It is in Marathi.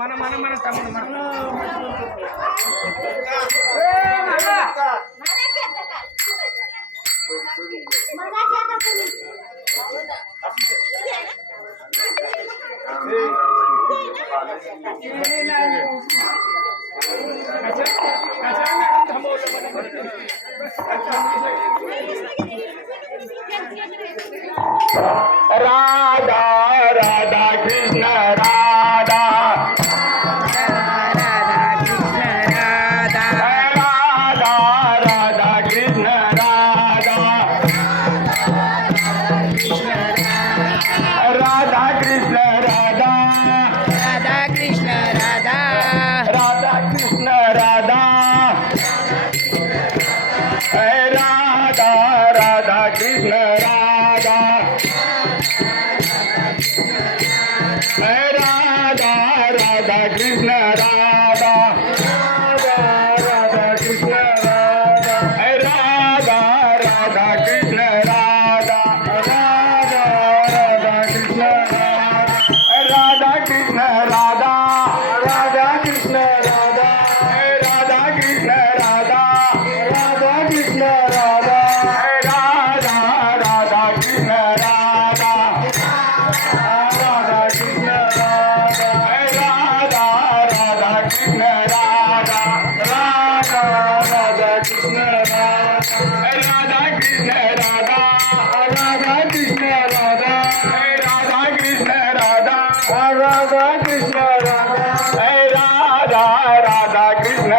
మన మన మన తమ్ముడు మన राधा राधा कृष्ण राधा राधा कृष्ण राधा राधा राधा कृष्ण राधा राधा कृष्ण राधा राधा कृष्ण राधा राधा कृष्ण राधा राधा राधा कृष्ण राधा राधा राधा कृष्ण राधा राधा कृष्ण राधा राधा राधा कृष्ण राधा राधा राधा कृष्ण राधा कृष्ण राधा राधा कृष्ण राधा राधा कृष्ण राधा राधा कृष्ण राधा राधा राधा कृष्ण राधा राधा कृष्ण राधा राधा राधा कृष्ण राधा राधा राधा कृष्ण राधा राधा कृष्ण राधा राधा कृष्ण राधा राधा कृष्ण राधा राधा कृष्ण राधा राधा राधा कृष्ण